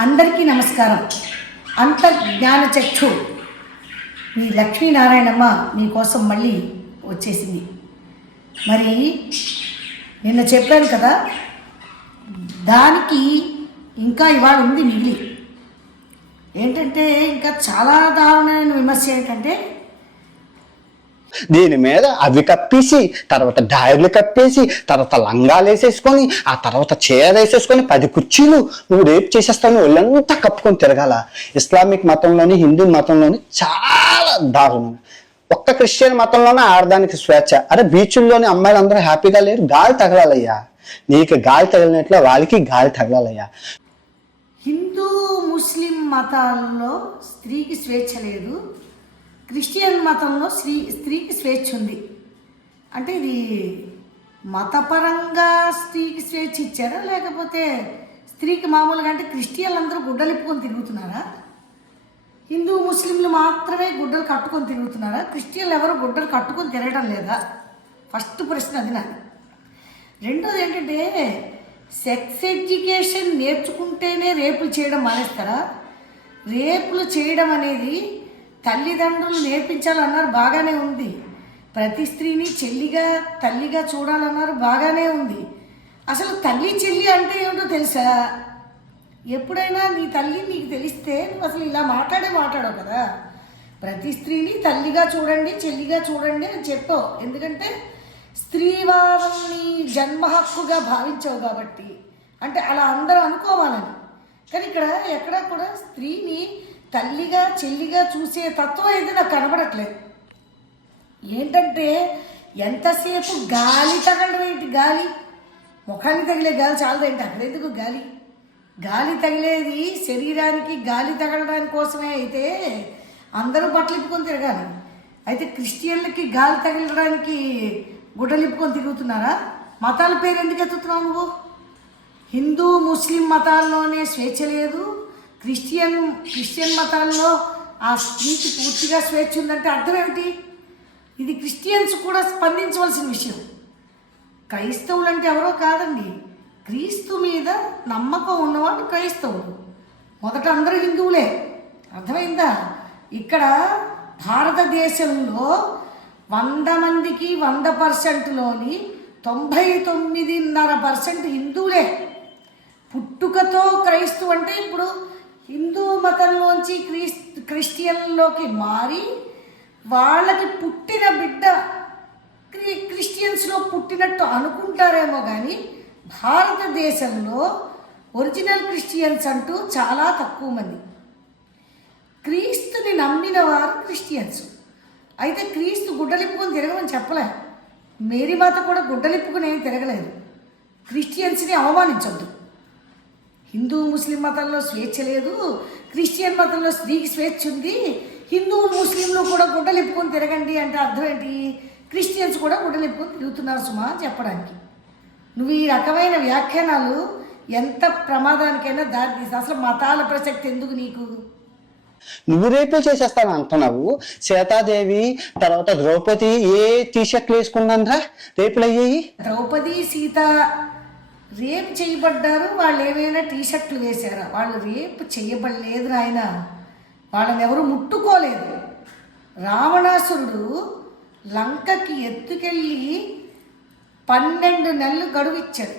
అందరికీ నమస్కారం. అంతర్జ్ఞాన చక్షు మీ లక్ష్మీనారాయణమ్మ మీకోసం మళ్ళీ వచ్చేసింది. మరి నిన్న చెప్పాను కదా, దానికి ఇంకా ఇవాళ ఉంది మిగిలి. ఏంటంటే ఇంకా చాలా దారుణమైన విమర్శ ఏంటంటే, దీని మీద అవి కప్పేసి, తర్వాత డాయర్లు కప్పేసి, తర్వాత లంగాలు వేసేసుకొని, ఆ తర్వాత చీర వేసేసుకొని 10 కుర్చీలు నువ్వు రేపు చేసేస్తావు, ఒళ్ళంతా కప్పుకొని తిరగాల. ఇస్లామిక్ మతంలోని, హిందూ మతంలోని చాలా దారుణం. ఒక్క క్రిస్టియన్ మతంలోనే ఆడదానికి స్వేచ్ఛ. అరే బీచ్ల్లోని అమ్మాయిలు అందరూ హ్యాపీగా లేరు, గాలి తగలాలయ్యా. నీకు గాలి తగిలినట్లు వాళ్ళకి గాలి తగలాలయ్యా. హిందూ ముస్లిం మతాల్లో స్త్రీకి స్వేచ్ఛ లేదు, క్రిస్టియన్ మతంలో స్త్రీకి స్వేచ్ఛ ఉంది. అంటే ఇది మతపరంగా స్త్రీకి స్వేచ్ఛ ఇచ్చారా, లేకపోతే స్త్రీకి మామూలుగా అంటే క్రిస్టియన్లు అందరూ గుడ్డలిప్పుకొని తిరుగుతున్నారా, హిందూ ముస్లింలు మాత్రమే గుడ్డలు కట్టుకొని తిరుగుతున్నారా, క్రిస్టియన్లు ఎవరు గుడ్డలు కట్టుకొని తిరగడం లేదా? ఫస్ట్ ప్రశ్న అది నాది. రెండోది ఏంటంటే, సెక్స్ ఎడ్యుకేషన్ నేర్చుకుంటేనే రేపులు చేయడం మానేస్తారా? రేపులు చేయడం అనేది తల్లిదండ్రులు నేర్పించాలన్నారు, బాగానే ఉంది. ప్రతి స్త్రీని చెల్లిగా తల్లిగా చూడాలన్నారు, బాగానే ఉంది. అసలు తల్లి చెల్లి అంటే ఏమిటో తెలుసా? ఎప్పుడైనా నీ తల్లి నీకు తెలిస్తే నువ్వు అసలు ఇలా మాట్లాడవు కదా. ప్రతి స్త్రీని తల్లిగా చూడండి, చెల్లిగా చూడండి అని చెప్పావు. ఎందుకంటే స్త్రీవాదం జన్మ హక్కుగా భావించావు కాబట్టి, అంటే అలా అందరూ అనుకోవాలని. కానీ ఇక్కడ ఎక్కడా కూడా స్త్రీని తల్లిగా చెల్లిగా చూసే తత్వం అయితే నాకు కనబడట్లేదు. ఏంటంటే ఎంతసేపు గాలి తగలడం ఏంటి? గాలి ముఖానికి తగిలే గాలి చాలదేంటి? అక్కడ ఎందుకు గాలి? గాలి తగిలేది శరీరానికి గాలి తగలడానికి కోసమే అయితే అందరూ బట్టలు ఇప్పుకొని తిరగాలి. అయితే క్రిస్టియన్లకి గాలి తగలడానికి గుడ్డలు ఇప్పుకొని తిరుగుతున్నారా? మతాల పేరు ఎందుకు ఎత్తుతున్నావు నువ్వు? హిందూ ముస్లిం మతాల్లోనే స్వేచ్ఛ లేదు, క్రిస్టియన్ మతాల్లో ఆ స్త్రీకి పూర్తిగా స్వేచ్ఛ ఉందంటే అర్థం ఏమిటి? ఇది క్రిస్టియన్స్ కూడా స్పందించవలసిన విషయం. క్రైస్తవులు అంటే ఎవరో కాదండి, క్రీస్తు మీద నమ్మకం ఉన్నవాడు క్రైస్తవులు. మొదట అందరూ హిందువులే, అర్థమైందా? ఇక్కడ భారతదేశంలో 100 మందికి 100%లోని 99.5% హిందువులే. పుట్టుకతో క్రైస్తవు అంటే ఇప్పుడు హిందూ మతంలోంచి క్రిస్టియన్లోకి మారి వాళ్ళకి పుట్టిన బిడ్డ క్రిస్టియన్స్లో పుట్టినట్టు అనుకుంటారేమో, కానీ భారతదేశంలో ఒరిజినల్ క్రిస్టియన్స్ అంటూ చాలా తక్కువ మంది. క్రీస్తుని నమ్మిన వారు క్రిస్టియన్స్. అయితే క్రీస్తు గుడ్డలిప్పుకొని తిరగమని చెప్పలే, మేరీమాత కూడా గుడ్డలిప్పుకుని ఏం తిరగలేదు. క్రిస్టియన్స్ని అవమానించొద్దు. హిందూ ముస్లిం మతంలో స్వేచ్ఛ లేదు, క్రిస్టియన్ మతంలో స్త్రీకి స్వేచ్ఛ ఉంది, హిందువులు ముస్లింలు కూడా గుడ్డలు ఇప్పుకొని తిరగండి అంటే అర్థం ఏంటి? క్రిస్టియన్స్ కూడా గుడ్డలు ఇప్పుకొని తిరుగుతున్నారు సుమా అని చెప్పడానికి. నువ్వు ఈ రకమైన వ్యాఖ్యానాలు ఎంత ప్రమాదానికైనా దారితీసి. అసలు మతాల ప్రసక్తి ఎందుకు నీకు? నువ్వు రేపు చేసేస్తాను అంటున్నావు. సీతాదేవి తర్వాత ద్రౌపది ఏ టీషర్ట్లు వేసుకున్నారా రేపులు అయ్యాయి? ద్రౌపది సీత రేపు చేయబడ్డారు, వాళ్ళు ఏమైనా టీషర్ట్లు వేశారా? వాళ్ళు రేపు చేయబడలేదు నాయన, వాళ్ళని ఎవరు ముట్టుకోలేదు. రావణాసురుడు లంకకి ఎత్తుకెళ్ళి 12 నెలలు గడువు ఇచ్చాడు.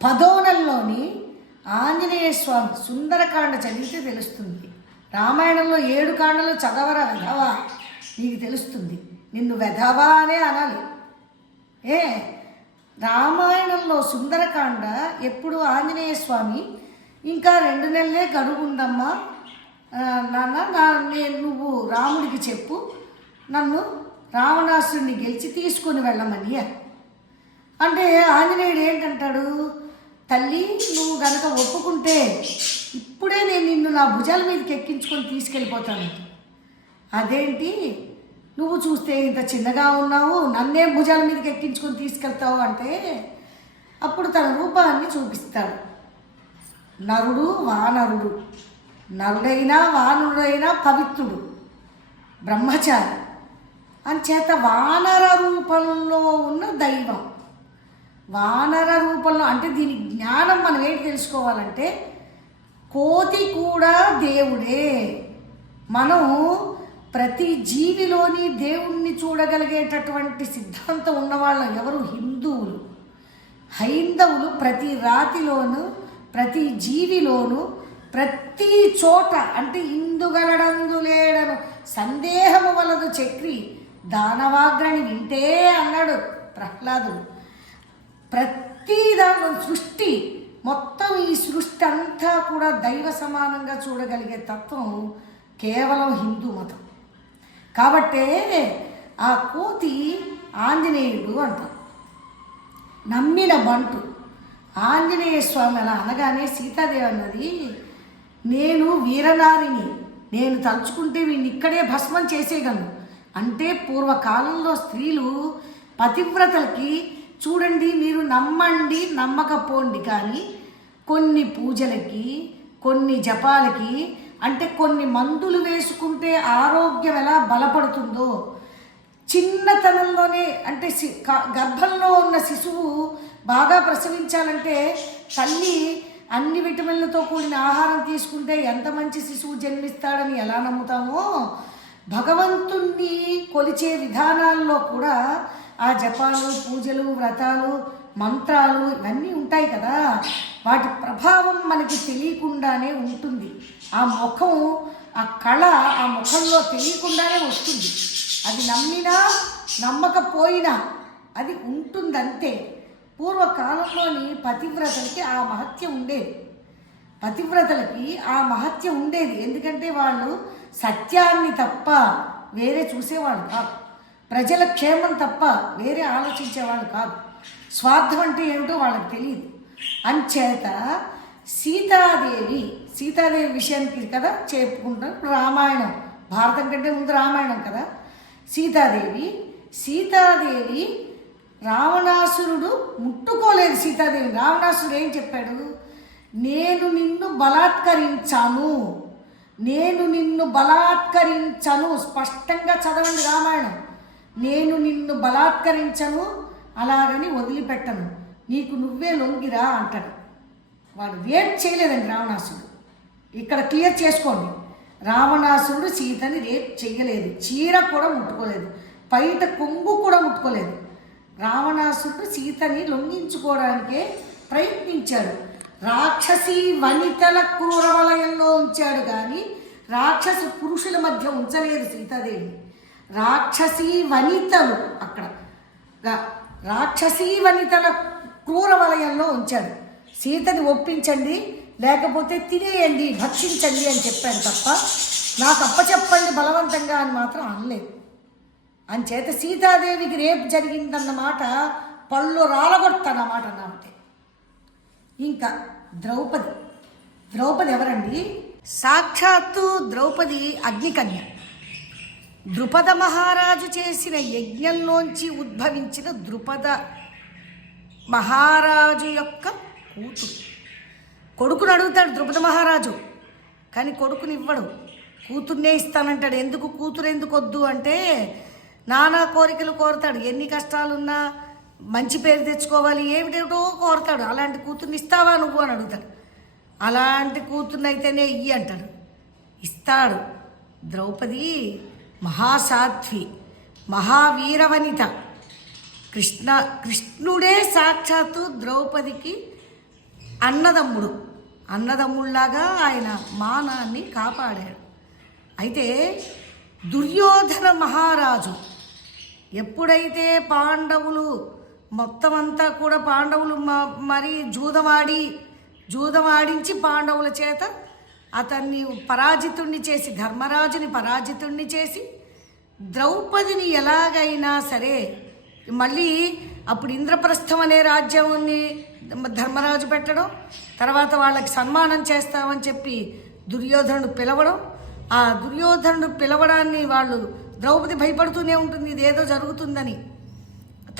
10వ నెలలోని ఆంజనేయ స్వామి సుందరకాండ చదివితే తెలుస్తుంది. రామాయణంలో 7 కాండలు చదవరా వెధవా, నీకు తెలుస్తుంది. నిన్ను వెధవా అనే అనాలి. రామాయణంలో సుందరకాండ ఎప్పుడు ఆంజనేయ స్వామి ఇంకా 2 నెలలే గడువు ఉందమ్మా నాన్న, నువ్వు రాముడికి చెప్పు నన్ను రావణాసురుడిని గెలిచి తీసుకొని వెళ్ళమని అంటే, ఆంజనేయుడు ఏంటంటాడు? తల్లి నువ్వు గనక ఒప్పుకుంటే ఇప్పుడే నేను నిన్ను నా భుజాల మీదకి ఎక్కించుకొని తీసుకెళ్ళిపోతాను. అదేంటి నువ్వు చూస్తే ఇంత చిన్నగా ఉన్నావు, నన్నే భుజాల మీదకి ఎక్కించుకొని తీసుకెళ్తావు అంటే, అప్పుడు తన రూపాన్ని చూపిస్తాడు. నరుడు వానరుడు, నరుడైనా వానరుడైనా పవిత్రుడు, బ్రహ్మచారి అంచేత వానర రూపంలో ఉన్న దైవం. వానర రూపంలో అంటే దీని జ్ఞానం మనం ఏంటి తెలుసుకోవాలంటే, కోతి కూడా దేవుడే. మనం ప్రతి జీవిలోని దేవుణ్ణి చూడగలిగేటటువంటి సిద్ధాంతం ఉన్నవాళ్ళం ఎవరు? హిందువులు. హైందవులు ప్రతి రాతిలోను, ప్రతి జీవిలోను, ప్రతి చోట అంటే ఇందుగలడందు లేడను సందేహము వలదు చక్రి దానవాగ్రని వింటే అన్నాడు ప్రహ్లాదుడు. ప్రతి దాని సృష్టి మొత్తం, ఈ సృష్టి అంతా కూడా దైవ సమానంగా చూడగలిగే తత్వం కేవలం హిందూ మతం. కాబట్టే ఆ కోతి ఆంజనేయుడు అంటాం. నమ్మిన బంటు ఆంజనేయ స్వామి అలా అనగానే సీతాదేవి అన్నది, నేను వీరనారిని, నేను తలుచుకుంటే వీడిని ఇక్కడే భస్మం చేసేయగలను. అంటే పూర్వకాలంలో స్త్రీలు పతివ్రతలకి, చూడండి మీరు నమ్మండి నమ్మకపోండి కానీ కొన్ని పూజలకి, కొన్ని జపాలకి, అంటే కొన్ని మందులు వేసుకుంటే ఆరోగ్యం ఎలా బలపడుతుందో, చిన్నతనంలోనే అంటే గర్భంలో ఉన్న శిశువు బాగా ప్రసవించాలంటే తల్లి అన్ని విటమిన్లతో కూడిన ఆహారం తీసుకుంటే ఎంత మంచి శిశువు జన్మిస్తాడని ఎలా నమ్ముతామో, భగవంతుణ్ణి కొలిచే విధానాల్లో కూడా ఆ జపాలు, పూజలు, వ్రతాలు, మంత్రాలు ఇవన్నీ ఉంటాయి కదా. వాటి ప్రభావం మనకి తెలియకుండానే ఉంటుంది. ఆ ముఖం, ఆ కళ ఆ ముఖంలో తెలియకుండానే వస్తుంది. అది నమ్మినా నమ్మకపోయినా అది ఉంటుందంతే. పూర్వకాలంలోని పతివ్రతలకి ఆ మహత్యం ఉండేది. పతివ్రతలకి ఆ మహత్యం ఉండేది. ఎందుకంటే వాళ్ళు సత్యాన్ని తప్ప వేరే చూసేవాళ్ళు కాదు, ప్రజల క్షేమం తప్ప వేరే ఆలోచించేవాళ్ళు కాదు, స్వార్థం అంటే ఏమిటో వాళ్ళకి తెలియదు. అంచేత సీతాదేవి విషయానికి కదా చెప్పుకుంటాం. రామాయణం, భారతం కంటే ముందు రామాయణం కదా. సీతాదేవి రావణాసురుడు ముట్టుకోలేదు సీతాదేవి. రావణాసురుడు ఏం చెప్పాడు? నేను నిన్ను బలాత్కరించను. స్పష్టంగా చదవండి రామాయణం. నేను నిన్ను బలాత్కరించను, అలాగని వదిలిపెట్టను, నీకు నువ్వే లొంగిరా అంటాడు. వాడు రేప్ చేయలేదండి రావణాసురుడు. ఇక్కడ క్లియర్ చేసుకోండి. రావణాసురుడు సీతని రేప్ చేయలేదు, చీర కూడా ముట్టుకోలేదు, పైట కొంగు కూడా ముట్టుకోలేదు. రావణాసురుడు సీతని లొంగించుకోవడానికే ప్రయత్నించాడు. రాక్షసీ వనితల క్రూర వలయంలో ఉంచాడు కానీ రాక్షస పురుషుల మధ్య ఉంచలేదు సీతాదేవిని. రాక్షసీ వనితలు అక్కడ రాక్షసీ వనితల క్రూర వలయంలో ఉంచాడు. సీతని ఒప్పించండి, లేకపోతే తినేయండి, భక్షించండి అని చెప్పాడు తప్ప నాకు అప్పచెప్పండి బలవంతంగా అని మాత్రం అనలేదు. అంచేత సీతాదేవికి రేపు జరిగిందన్నమాట పళ్ళు రాలగొడతానమాట అన్నమాట. ఇంకా ద్రౌపది ఎవరండి? సాక్షాత్తు ద్రౌపది అగ్నికన్య. ద్రుపద మహారాజు చేసిన యజ్ఞంలోంచి ఉద్భవించిన ద్రుపద మహారాజు యొక్క కూతురు. కొడుకుని అడుగుతాడు ద్రుపద మహారాజు, కానీ కొడుకుని ఇవ్వడు, కూతుర్నే ఇస్తానంటాడు. ఎందుకు కూతురు ఎందుకు వద్దు అంటే నానా కోరికలు కోరుతాడు. ఎన్ని కష్టాలున్నా మంచి పేరు తెచ్చుకోవాలి, ఏమిటేమిటో కోరుతాడు. అలాంటి కూతుర్ని ఇస్తావా నువ్వు అని అడుగుతాడు. అలాంటి కూతుర్ని అయితేనే ఇయ్యి అంటాడు. ఇస్తాడు. ద్రౌపది మహాసాధ్వి, మహావీరవనిత. కృష్ణుడే సాక్షాత్తు ద్రౌపదికి అన్నదమ్ముళ్లాగా ఆయన మానాన్ని కాపాడాడు. అయితే దుర్యోధన మహారాజు ఎప్పుడైతే పాండవులు మొత్తం అంతా కూడా పాండవులు మరి జూదమాడించి పాండవుల చేత అతన్ని పరాజితుణ్ణి చేసి, ధర్మరాజుని పరాజితుణ్ణి చేసి, ద్రౌపదిని ఎలాగైనా సరే మళ్ళీ అప్పుడు ఇంద్రప్రస్థం అనే రాజ్యాన్ని ధర్మరాజు పెట్టడం, తర్వాత వాళ్ళకి సన్మానం చేస్తామని చెప్పి దుర్యోధనుడు పిలవడం, ఆ దుర్యోధనుడు పిలవడాన్ని వాళ్ళు ద్రౌపది భయపడుతూనే ఉంటుంది, ఇదేదో జరుగుతుందని.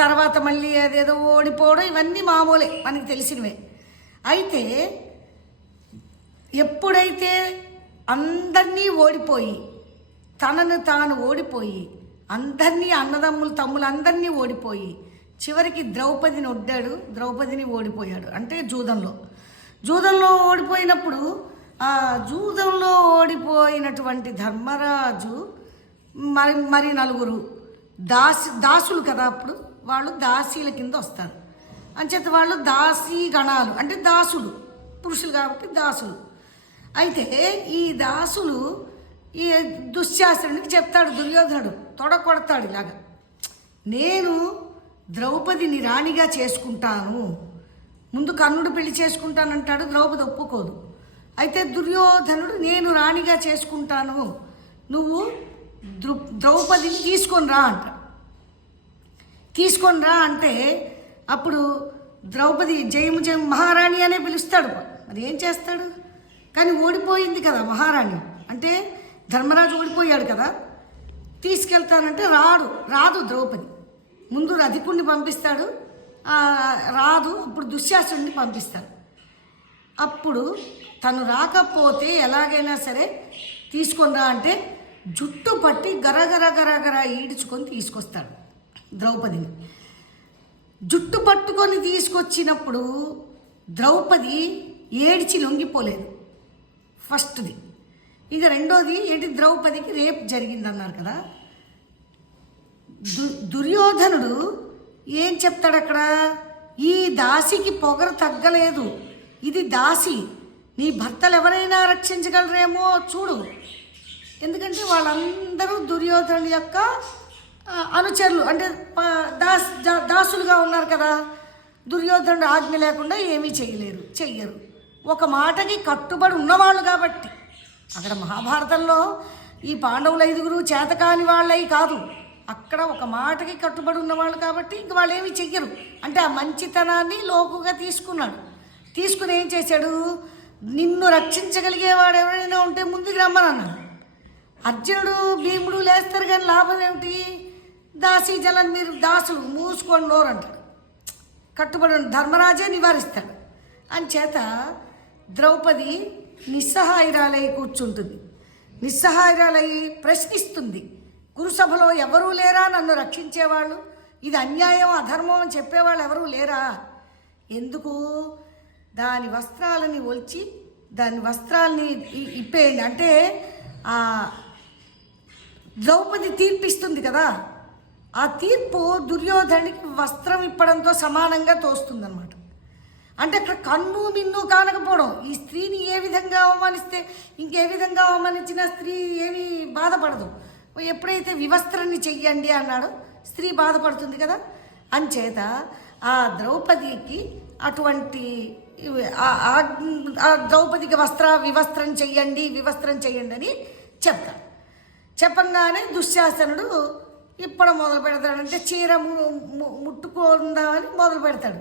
తర్వాత మళ్ళీ అదేదో ఓడిపోవడం, ఇవన్నీ మామూలే మనకి తెలిసినవే. అయితే ఎప్పుడైతే అందరినీ ఓడిపోయి, తనను తాను ఓడిపోయి, అందరినీ తమ్ములందరినీ ఓడిపోయి, చివరికి ద్రౌపదిని వడ్డాడు, ద్రౌపదిని ఓడిపోయాడు. అంటే జూదంలో ఓడిపోయినప్పుడు ఆ జూదంలో ఓడిపోయినటువంటి ధర్మరాజు మరి నలుగురు దాసులు కదా, అప్పుడు వాళ్ళు దాసీల కింద వస్తారు. అంచేత వాళ్ళు దాసీ గణాలు అంటే దాసులు, పురుషులు కాబట్టి దాసులు. అయితే ఈ దాసులు ఈ దుశ్శాసనుడికి చెప్తాడు దుర్యోధనుడు, తొడకొడతాడు ఇలాగా, నేను ద్రౌపదిని రాణిగా చేసుకుంటాను, ముందు కర్ణుడు పెళ్లి చేసుకుంటానంటాడు, ద్రౌపది ఒప్పుకోదు. అయితే దుర్యోధనుడు నేను రాణిగా చేసుకుంటాను, నువ్వు ద్రౌపదిని తీసుకొని రా అంటాడు. తీసుకొని రా అంటే అప్పుడు ద్రౌపది జయము జయం మహారాణి అనే పిలుస్తాడు. మరి ఏం చేస్తాడు? కానీ ఓడిపోయింది కదా మహారాణి, అంటే ధర్మరాజు ఓడిపోయాడు కదా, తీసుకెళ్తానంటే రాదు ద్రౌపది. ముందు రధికుణ్ణి పంపిస్తాడు, రాదు. అప్పుడు దుశ్శాసనుడిని పంపిస్తాడు. అప్పుడు తను రాకపోతే ఎలాగైనా సరే తీసుకొని రా అంటే జుట్టు పట్టి గరగర ఈడ్చుకొని తీసుకొస్తాడు ద్రౌపదిని. జుట్టు పట్టుకొని తీసుకొచ్చినప్పుడు ద్రౌపది ఏడ్చి లొంగిపోలేదు, ఫస్ట్ది. ఇక రెండోది ఏంటి, ద్రౌపదికి రేప్ జరిగిందన్నారు కదా. దుర్యోధనుడు ఏం చెప్తాడు అక్కడ, ఈ దాసికి పొగరు తగ్గలేదు, ఇది దాసి, నీ భర్తలు ఎవరైనా రక్షించగలరేమో చూడు. ఎందుకంటే వాళ్ళందరూ దుర్యోధనుడి యొక్క అనుచరులు, అంటే దాసులుగా ఉన్నారు కదా. దుర్యోధనుడు ఆజ్ఞ లేకుండా ఏమీ చెయ్యరు. ఒక మాటకి కట్టుబడి ఉన్నవాళ్ళు కాబట్టి. అక్కడ మహాభారతంలో ఈ పాండవుల 5 చేతకాని వాళ్ళై కాదు, అక్కడ ఒక మాటకి కట్టుబడి ఉన్నవాళ్ళు కాబట్టి ఇంక వాళ్ళు ఏమీ చెయ్యరు. అంటే ఆ మంచితనాన్ని లోకుగా తీసుకున్నాడు. తీసుకుని ఏం చేశాడు, నిన్ను రక్షించగలిగేవాడు ఎవరైనా ఉంటే ముందుకు రమ్మని అన్నాడు. అర్జునుడు భీముడు లేస్తారు కానీ లాభం ఏమిటి, దాసీ జలం మీరు దాసులు మూసుకొని నోరంటాడు. కట్టుబడి ధర్మరాజే నివారిస్తాడు. అంచేత ద్రౌపది నిస్సహాయురాలై కూర్చుంటుంది. నిస్సహాయురాలై ప్రశ్నిస్తుంది, కురుసభలో ఎవరూ లేరా నన్ను రక్షించేవాళ్ళు, ఇది అన్యాయం అధర్మం అని చెప్పేవాళ్ళు ఎవరూ లేరా, ఎందుకు దాని వస్త్రాలని ఒలిచి దాని వస్త్రాలని ఇప్పేయండి అంటే ద్రౌపది తీర్పిస్తుంది కదా. ఆ తీర్పు దుర్యోధనుడికి వస్త్రం ఇప్పడంతో సమానంగా తోస్తుందన్నమాట. అంటే అక్కడ కన్ను మిన్ను కానకపోవడం, ఈ స్త్రీని ఏ విధంగా అవమానిస్తే ఇంకే విధంగా అవమానించిన స్త్రీ ఏమీ బాధపడదు. ఎప్పుడైతే వివస్త్రాన్ని చెయ్యండి అన్నాడో స్త్రీ బాధపడుతుంది కదా. అంచేత ఆ ద్రౌపదికి అటువంటి ద్రౌపదికి వివస్త్రం చెయ్యండి అని చెప్తాడు. చెప్పంగానే దుశ్శాసనుడు ఇప్పుడు మొదలు పెడతాడంటే చీర ముట్టుకుందామని మొదలు పెడతాడు.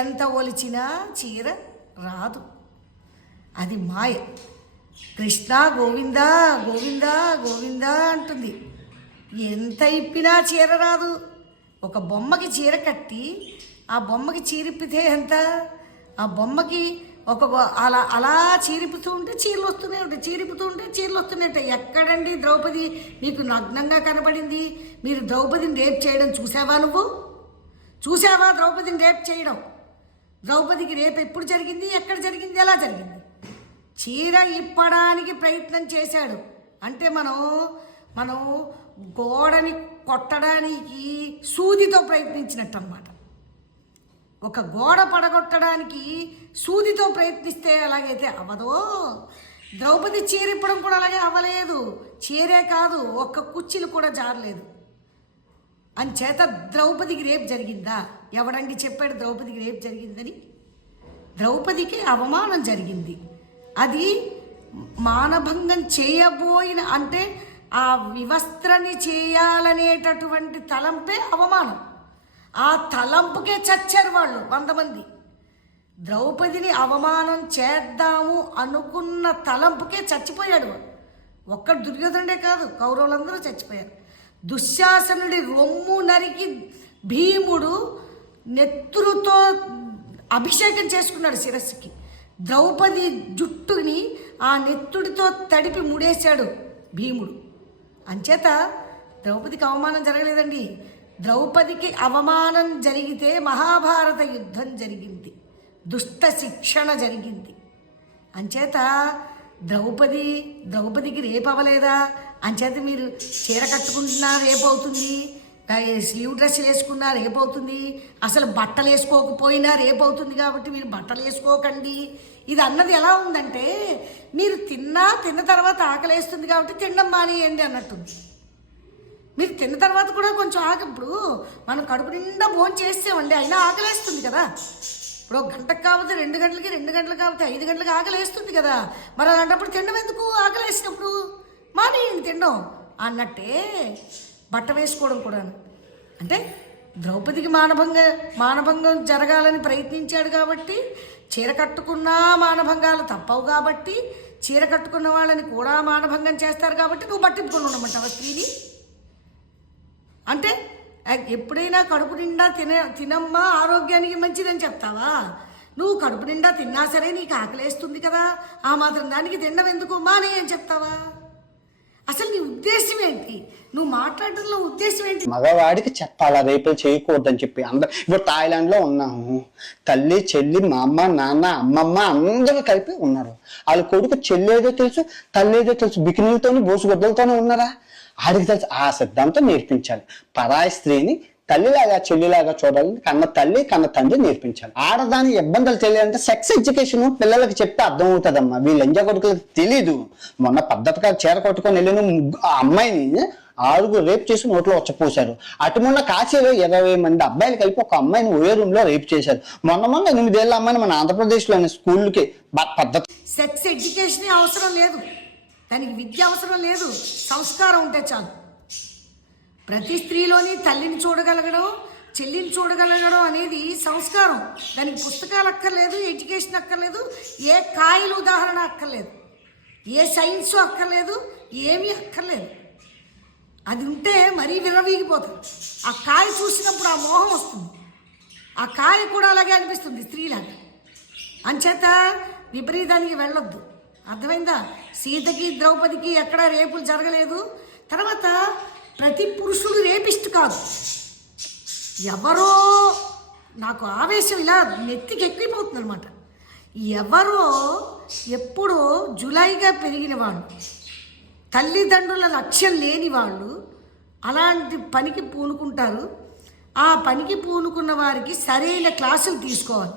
ఎంత ఒలిచినా చీర రాదు, అది మాయ. కృష్ణ గోవిందా గోవిందా గోవిందా అంటుంది, ఎంత ఇప్పినా చీర రాదు. ఒక బొమ్మకి చీర కట్టి ఆ బొమ్మకి చీరిప్పితే ఎంత, ఆ బొమ్మకి అలా చీరిపుతూ ఉంటే చీరలు వస్తూనే ఉంటాయి, చీరిపుతూ ఉంటే చీరలు వస్తూనే ఉంటాయి. ఎక్కడండి ద్రౌపది మీకు నగ్నంగా కనబడింది? మీరు ద్రౌపదిని రేప్ చేయడం చూసావా? నువ్వు చూసావా ద్రౌపదిని రేప్ చేయడం? ద్రౌపదికి రేపు ఎప్పుడు జరిగింది, ఎక్కడ జరిగింది, ఎలా జరిగింది? చీర ఇప్పడానికి ప్రయత్నం చేశాడు అంటే మనం గోడని కొట్టడానికి సూదితో ప్రయత్నించినట్టు అన్నమాట. ఒక గోడ పడగొట్టడానికి సూదితో ప్రయత్నిస్తే ఎలాగైతే అవ్వదో, ద్రౌపది చీర ఇప్పడం కూడా అలాగే అవ్వలేదు. చీరే కాదు, ఒక్క కుర్చీలు కూడా జారలేదు. అంచేత ద్రౌపదికి రేపు జరిగిందా? ఎవడండి చెప్పాడు ద్రౌపదికి రేపు జరిగిందని? ద్రౌపదికి అవమానం జరిగింది. అది మానభంగం చేయబోయిన అంటే ఆ వివస్త్రని చేయాలనేటటువంటి తలంపే అవమానం. ఆ తలంపుకే చచ్చారు వాళ్ళు 100 మంది. ద్రౌపదిని అవమానం చేద్దాము అనుకున్న తలంపుకే చచ్చిపోయాడు. ఒక్కడు దుర్యోధనుడే కాదు, కౌరవులందరూ చచ్చిపోయారు. దుశ్శాసనుడి రొమ్ము నరికి భీముడు నెత్తురుతో అభిషేకం చేసుకున్నాడు శిరస్సుకి. ద్రౌపది జుట్టుని ఆ నెత్తుడితో తడిపి ముడేశాడు భీముడు. అంచేత ద్రౌపదికి అవమానం జరగలేదండి. ద్రౌపదికి అవమానం జరిగితే మహాభారత యుద్ధం జరిగింది, దుష్ట శిక్షణ జరిగింది. అంచేత ద్రౌపదికి రేపు అవ్వలేదా? అంచేత మీరు చీర కట్టుకుంటున్నా రేపు అవుతుంది, స్లీవ్ డ్రెస్ వేసుకున్నా రేపు అవుతుంది, అసలు బట్టలు వేసుకోకపోయినా రేపు అవుతుంది, కాబట్టి మీరు బట్టలు వేసుకోకండి. ఇది అన్నది ఎలా ఉందంటే, మీరు తిన్న తర్వాత ఆకలేస్తుంది కాబట్టి తినడం మానేయండి అన్నట్టుంది. మీరు తిన్న తర్వాత కూడా కొంచెం ఇప్పుడు మనం కడుపు నిండా భోజనం చేస్తేమండి, అయినా ఆకలేస్తుంది కదా. ఇప్పుడు 1 గంటకు కాకపోతే 2 గంటలకి, 2 గంటలకు కాకపోతే 5 గంటలకు ఆకలేస్తుంది కదా. మరి అలాంటప్పుడు తినడం ఎందుకు? ఆకలేసినప్పుడు మానేయండి తినడం అన్నట్టే బట్ట వేసుకోవడం కూడా. అంటే ద్రౌపదికి మానభంగం జరగాలని ప్రయత్నించాడు కాబట్టి, చీర కట్టుకున్నా మానభంగాలు తప్పవు కాబట్టి, చీర కట్టుకున్న వాళ్ళని కూడా మానభంగం చేస్తారు కాబట్టి నువ్వు పట్టింపుకొని ఉండమంటావా స్త్రీని? అంటే ఎప్పుడైనా కడుపు నిండా తినమ్మా ఆరోగ్యానికి మంచిదని చెప్తావా? నువ్వు కడుపు నిండా తిన్నా సరే నీకు ఆకలేస్తుంది కదా, ఆ మాత్రం దానికి తినడం ఎందుకు మానే అని చెప్తావా? అసలు నీ ఉద్దేశం ఏంటి? నువ్వు మాట్లాడడంలో ఉద్దేశం ఏంటి? మగవాడికి చెప్పాలా రేపులు చేయకూడదని చెప్పి. ఇప్పుడు థాయిలాండ్ లో ఉన్నాము, తల్లి చెల్లి మా అమ్మ నాన్న అమ్మమ్మ అందరూ కలిపి ఉన్నారు. వాళ్ళ కొడుకు చెల్లి ఏదో తెలుసు, తల్లి ఏదో తెలుసు, బికినీలతోని బోసుగొద్దలతోనే ఉన్నారా? ఆడికి తెలుసు. ఆ సిద్ధాంతం నేర్పించాలి. పరాయి స్త్రీని తల్లిలాగా చెల్లిలాగా చూడాలని కన్న తల్లి కన్న తండ్రి నేర్పించాలి. ఆడదాని ఇబ్బందులు తెలియాలంటే సెక్స్ ఎడ్యుకేషన్ పిల్లలకి చెప్తే అర్థం అవుతుందమ్మా. వీళ్ళు ఎంజా కొడుకులకు తెలీదు. మొన్న పద్ధతిగా చీర కొట్టుకొని వెళ్ళిన అమ్మాయిని 6 రేప్ చేసి నోట్లో వచ్చపోసారు. అటు మొన్న కాశీలో 20 మంది అబ్బాయిలు కలిపి ఒక అమ్మాయిని ఒయే రూమ్ లో రేప్ చేశారు. మొన్న 8 ఏళ్ళ అమ్మాయిని మన ఆంధ్రప్రదేశ్ లోని స్కూల్కి పద్ధతి. సెక్స్ ఎడ్యుకేషన్ అవసరం లేదు, దానికి విద్య అవసరం లేదు, సంస్కారం ఉంటే చాలు. ప్రతి స్త్రీలోని తల్లిని చూడగలగడం, చెల్లిని చూడగలగడం అనేది సంస్కారం. దానికి పుస్తకాలు అక్కర్లేదు, ఎడ్యుకేషన్ అక్కర్లేదు, ఏ కాయలు ఉదాహరణ అక్కర్లేదు, ఏ సైన్స్ అక్కర్లేదు, ఏమీ అక్కర్లేదు. అది ఉంటే మరీ విర్రవీగిపోతుంది. ఆ కాయ చూసినప్పుడు ఆ మోహం వస్తుంది. ఆ కాయ కూడా అలాగే అనిపిస్తుంది స్త్రీలాగా. అంచేత విపరీతానికి వెళ్ళొద్దు, అర్థమైందా? సీతకి ద్రౌపదికి ఎక్కడా రేపులు జరగలేదు. తర్వాత ప్రతి పురుషుడు రేపిస్ట్ కాదు. ఎవరో నాకు ఆవేశం ఇలా నెత్తికి ఎక్కిపోతుంది అనమాట. ఎవరో ఎప్పుడో జులైగా పెరిగిన వాళ్ళు, తల్లిదండ్రుల లక్ష్యం లేని వాళ్ళు అలాంటి పనికి పూనుకుంటారు. ఆ పనికి పూనుకున్న వారికి సరైన క్లాసులు తీసుకోవాలి.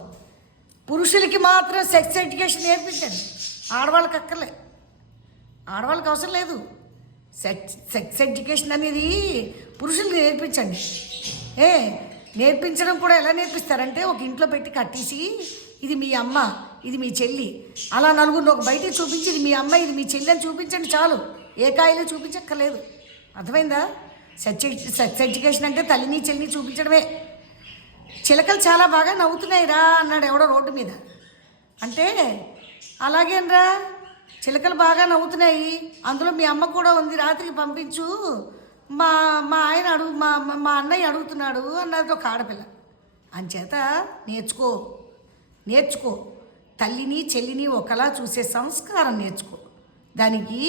పురుషులకి మాత్రం సెక్స్ ఎడ్యుకేషన్ నేర్పించండి, ఆడవాళ్ళకి అక్కర్లే, ఆడవాళ్ళకి అవసరం లేదు. సెక్స్ ఎడ్యుకేషన్ అనేది పురుషులకు నేర్పించండి. నేర్పించడం కూడా ఎలా నేర్పిస్తారంటే, ఒక ఇంట్లో పెట్టి కట్టేసి ఇది మీ అమ్మ, ఇది మీ చెల్లి, అలా నలుగురిని ఒక బయటికి చూపించి ఇది మీ అమ్మ, ఇది మీ చెల్లి అని చూపించండి చాలు. ఏ కాయలో చూపించక్కర్లేదు, అర్థమైందా? సెక్స్ ఎడ్యుకేషన్ అంటే తల్లిని చెల్లిని చూపించడమే. చిలకలు చాలా బాగా నవ్వుతున్నాయి రా అన్నాడు ఎవడో రోడ్డు మీద. అంటే అలాగేనరా, చిలకలు బాగా నవ్వుతున్నాయి, అందులో మీ అమ్మ కూడా ఉంది, రాత్రికి పంపించు, మా ఆయన మా అన్నయ్య అడుగుతున్నాడు అన్నది ఒక ఆడపిల్ల. అంచేత నేర్చుకో, తల్లిని చెల్లిని ఒకలా చూసే సంస్కారం నేర్చుకో. దానికి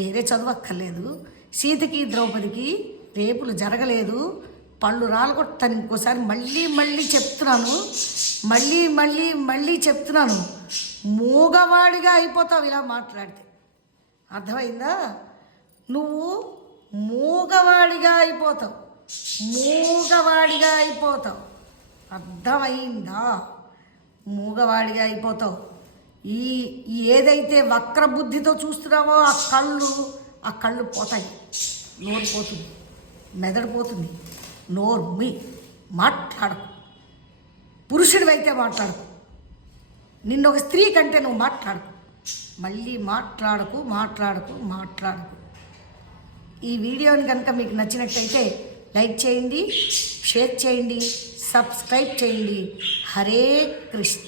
వేరే చదువు అక్కర్లేదు. సీతకి ద్రౌపదికి రేపులు జరగలేదు. పళ్ళు రాలగొట్టాను ఇంకోసారి మళ్ళీ చెప్తున్నాను, మూగవాడిగా అయిపోతావు ఇలా మాట్లాడితే. అర్థమైందా? నువ్వు మూగవాడిగా అయిపోతావు. అర్థమైందా? మూగవాడిగా అయిపోతావు. ఏదైతే వక్ర బుద్ధితో చూస్తున్నావో ఆ కళ్ళు పోతాయి, నోరు పోతుంది, మెదడు పోతుంది. నోరు మాట్లాడకు. పురుషుడివైతే మాట్లాడకు. నిన్న ఒక స్త్రీ కంటే నువ్వు మాట్లాడకు. మళ్ళీ మాట్లాడకు. ఈ వీడియోని కనుక మీకు నచ్చినట్లయితే లైక్ చేయండి, షేర్ చేయండి, సబ్స్క్రైబ్ చేయండి. హరే కృష్ణ.